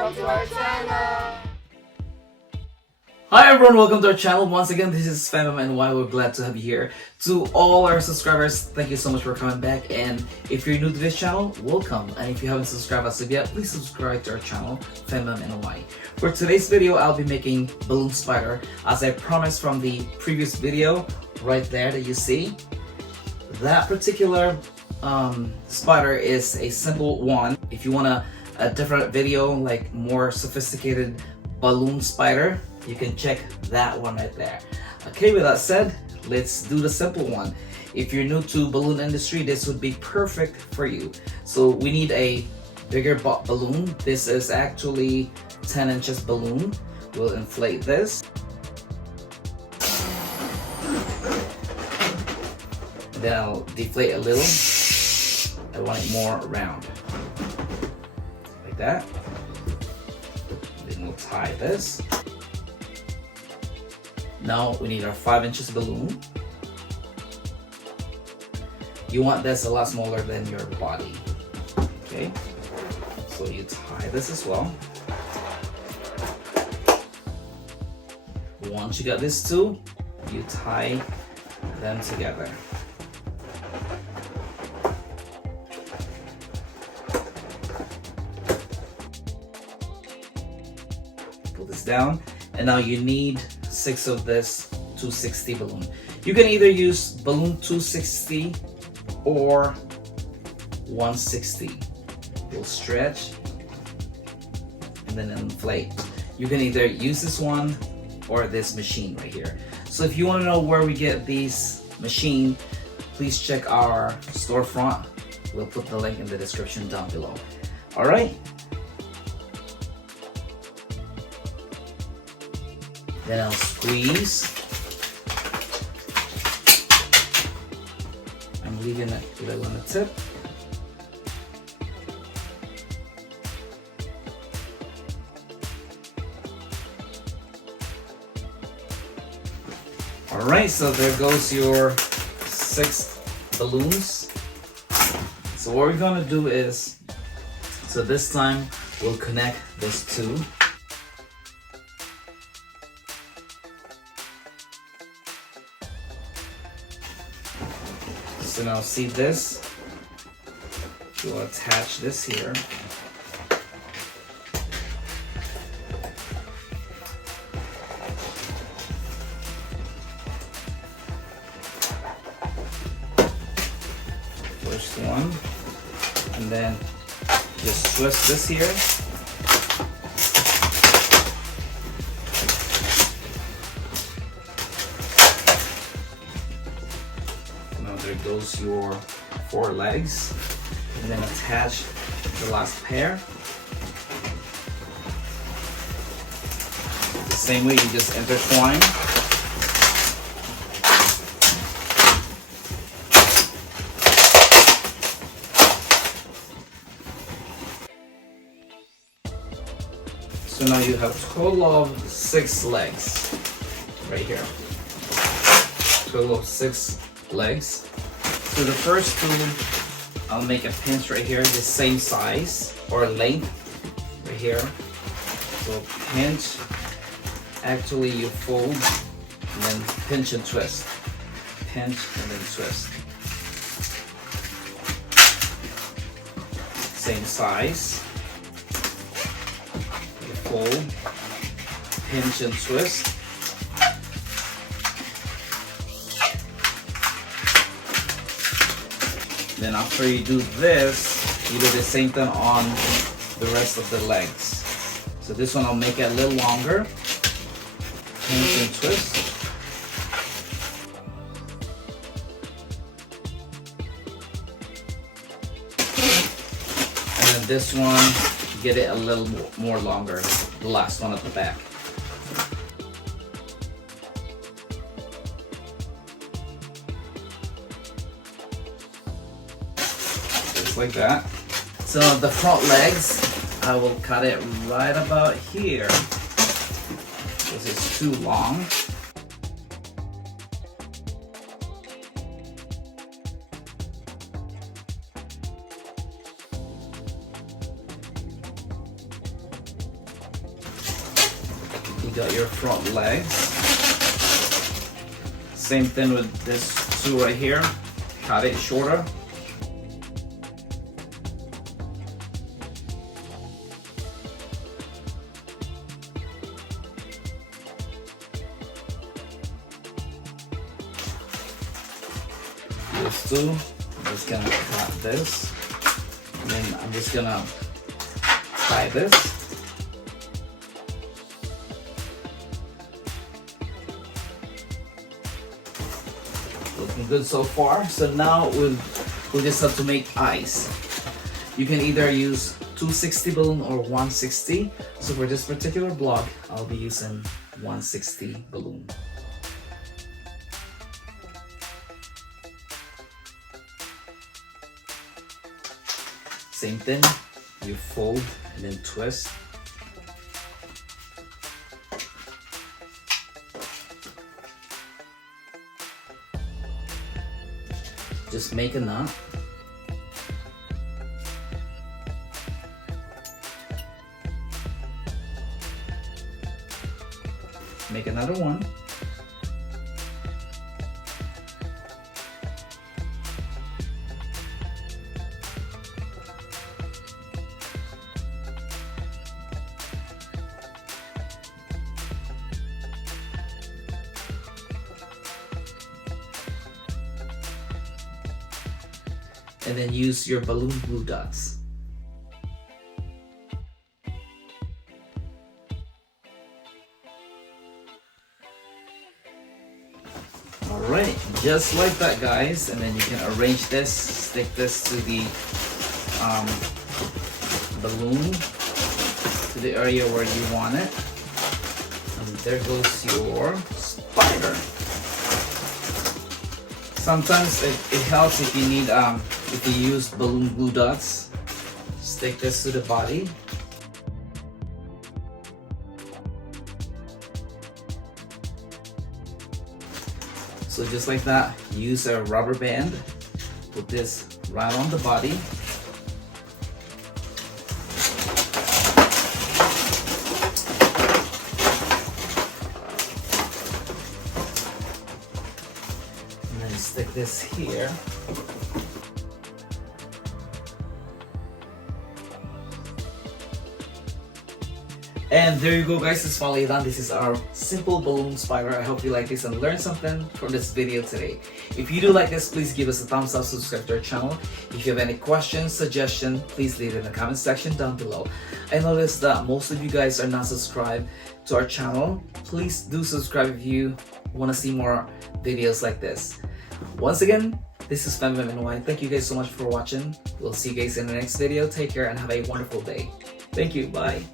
Welcome to our channel! Hi everyone, welcome to our channel. Once again, this is Phantom and why we're glad to have you here. To all our subscribers, thank you so much for coming back. And if you're new to this channel, welcome. And if you haven't subscribed us yet, please subscribe to our channel, Phantom and why. For today's video, I'll be making balloon spider. As I promised from the previous video, right there that you see, that particular spider is a simple one. If you want a different video, like more sophisticated balloon spider, you can check that one right there. Okay, with that said, let's do the simple one. If you're new to balloon industry, this would be perfect for you. So we need a bigger balloon. This is actually 10 inches balloon. We'll inflate this. Then I'll deflate a little. I want it more round. Like that. Then we'll tie this. Now we need our 5 inches balloon. You want this a lot smaller than your body. Okay, so you tie this as well. Once you got this too, you tie them together. Put this down, and now you need 6 of this 260 balloon. You can either use balloon 260 or 160. You'll stretch and then inflate. You can either use this one or this machine right here. So if you want to know where we get these machine, please check our storefront. We'll put the link in the description down below. All right. Then I'll squeeze. I'm leaving it a little on the tip. All right, so there goes your 6 balloons. So what we're gonna do is, so this time we'll connect this 2. So now see this, we'll attach this here. First one, and then just twist this here. There goes your 4 legs, and then attach the last pair. The same way, you just intertwine. So now you have a total of 6 legs right here. Total of 6 legs. So the first 2, I'll make a pinch right here, the same size or length right here. So pinch, actually you fold and then pinch and twist. Pinch and then twist. Same size. You fold, pinch and twist. Then after you do this, you do the same thing on the rest of the legs. So this one I'll make it a little longer. Pinch and twist. And then this one, get it a little more longer, the last one at the back. Like that. So the front legs, I will cut it right about here because it's too long. You got your front legs. Same thing with this two right here. Cut it shorter. This two, I'm just gonna cut this. And then I'm just gonna tie this. Looking good so far. So now we'll just have to make eyes. You can either use 260 balloon or 160. So for this particular block, I'll be using 160 balloon. Same thing, you fold and then twist. Just make a knot. Make another one. And then use your balloon glue dots. Alright, just like that, guys. And then you can arrange this, stick this to the balloon, to the area where you want it. And there goes your spider. Sometimes it helps if you need if you use balloon glue dots. Stick this to the body. So just like that, use a rubber band, put this right on the body. And then stick this here. And there you go, guys, it's finally done. This is our simple balloon spider. I hope you like this and learned something from this video today. If you do like this, please give us a thumbs up, subscribe to our channel. If you have any questions, suggestions, please leave it in the comment section down below. I noticed that most of you guys are not subscribed to our channel. Please do subscribe if you want to see more videos like this. Once again, this is FemMMNY. Thank you guys so much for watching. We'll see you guys in the next video. Take care and have a wonderful day. Thank you. Bye.